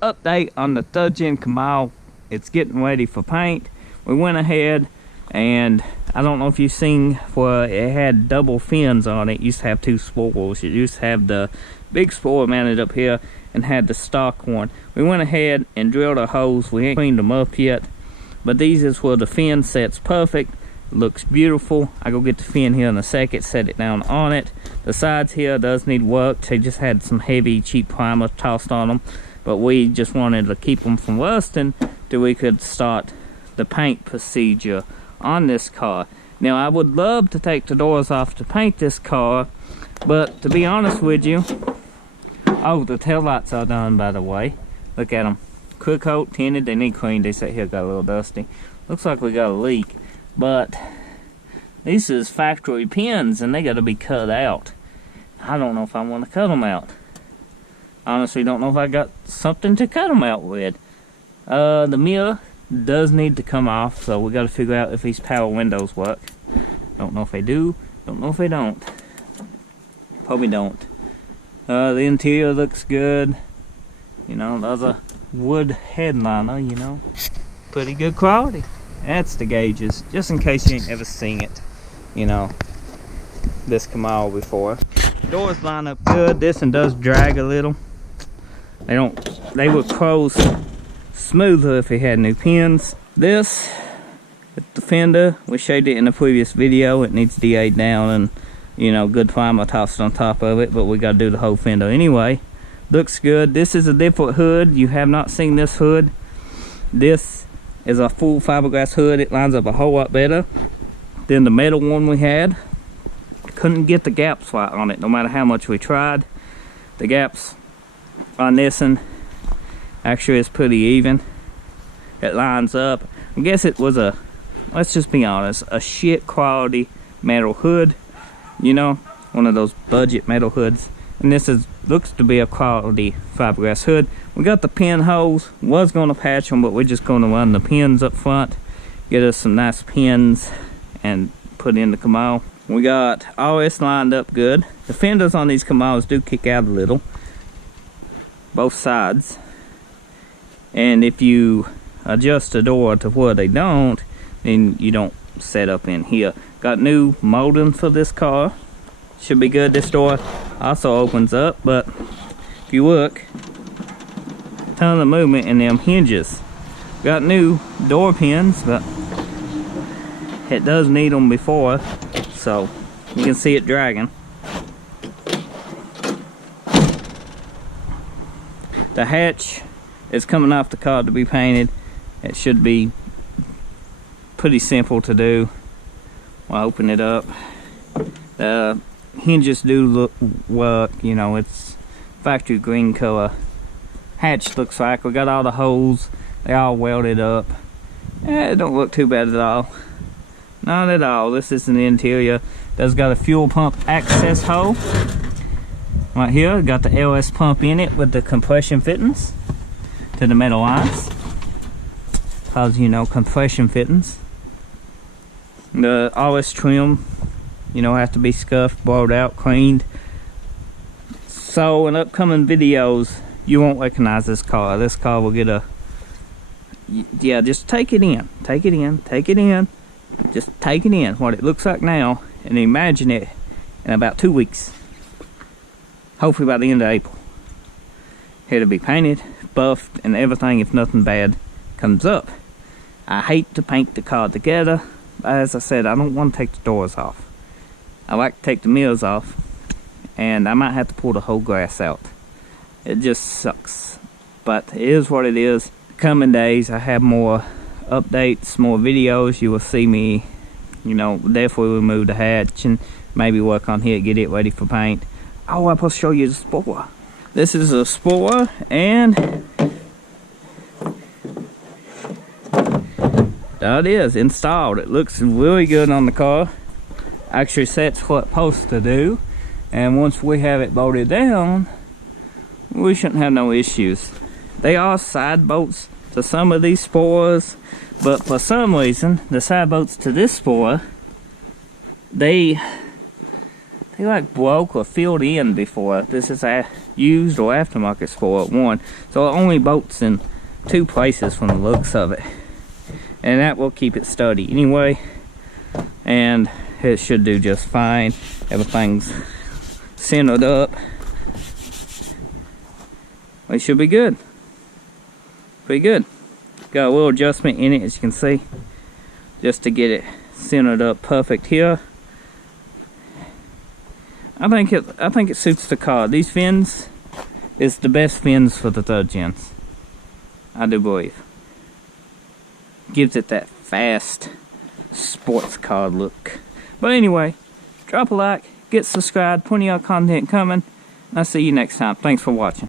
update on the 3rd gen Camaro. It's getting ready for paint. We went ahead and I don't know if you've seen where it had double fins on it. It used to have 2 spoils. It used to have the big spoil mounted up here and had the stock one. We went ahead and drilled our holes. We ain't cleaned them up yet, but these is where the fin sets perfect. Looks beautiful. I go get the fin here in a second, set it down on it. The sides here does need work. They just had some heavy cheap primer tossed on them, but we just wanted to keep them from rusting till we could start the paint procedure on this car. Now I would love to take the doors off to paint this car, but to be honest with you, oh, the taillights are done, by the way. Look at them, clear coat, tinted. They need cleaned. They say here got a little dusty. Looks like we got a leak. But these is factory pins and they got to be cut out. I don't know if I want to cut them out. Honestly, don't know if I got something to cut them out with. The mirror does need to come off, so we got to figure out if these power windows work. Don't know if they do. Don't know if they don't. Probably don't. The interior looks good. You know, there's a wood headliner. You know, pretty good quality. That's the gauges, just in case you ain't ever seen it, you know, this Camaro before. The doors line up good. This one does drag a little. They would close smoother if it had new pins. This, the fender, we showed it in the previous video. It needs DA down and, you know, good primer tossed on top of it, but we got to do the whole fender anyway. Looks good. This is a different hood. You have not seen this hood. This is a full fiberglass hood. It lines up a whole lot better than the metal one we had. Couldn't get the gaps right on it no matter how much we tried. The gaps on this one actually is pretty even. It lines up. I guess it was a, let's just be honest, a shit quality metal hood, you know, one of those budget metal hoods. And this looks to be a quality fiberglass hood. We got the pin holes. Was going to patch them, but we're just going to run the pins up front, get us some nice pins, and put in the Camaro. We got all this lined up good. The fenders on these Camaros do kick out a little, both sides. And if you adjust the door to where they don't, then you don't set up in here. Got new molding for this car. Should be good. This door also opens up, but if you look, ton of movement in them hinges. Got new door pins, but it does need them before, so you can see it dragging. The hatch is coming off the car to be painted. It should be pretty simple to do. I'll open it up. The hinges do work, you know, it's factory green color. Hatch looks like we got all the holes, they all welded up. It don't look too bad at all. Not at all. This is the interior. Does got a fuel pump access hole right here. Got the LS pump in it with the compression fittings to the metal lines, cause you know, compression fittings. The RS trim, you know, have to be scuffed, blowed out, cleaned. So in upcoming videos, you won't recognize this car. This car will get a, yeah, just take it in, take it in, take it in. Just take it in, what it looks like now, and imagine it in about 2 weeks. Hopefully by the end of April. It'll be painted, buffed, and everything if nothing bad comes up. I hate to paint the car together. As I said, I don't want to take the doors off. I like to take the mirrors off, and I might have to pull the whole glass out. It just sucks, but it is what it is. Coming days, I have more updates, more videos. You will see me, you know, definitely remove the hatch and maybe work on here, get it ready for paint. Oh, I'm supposed to show you the spoiler. This is a spoiler, and that is installed. It looks really good on the car. Actually sets what it's supposed to do, and once we have it bolted down, we shouldn't have no issues. They are side bolts to some of these spoilers, but for some reason the side bolts to this spoiler, they like broke or filled in before. This is used or aftermarket for it, one. So it only bolts in 2 places from the looks of it. And that will keep it sturdy anyway. And it should do just fine. Everything's centered up. It should be good. Pretty good. Got a little adjustment in it, as you can see, just to get it centered up perfect here. I think it suits the car. These fins is the best fins for the 3rd gens. I do believe. Gives it that fast sports car look. But anyway, drop a like, get subscribed, plenty of content coming. I'll see you next time. Thanks for watching.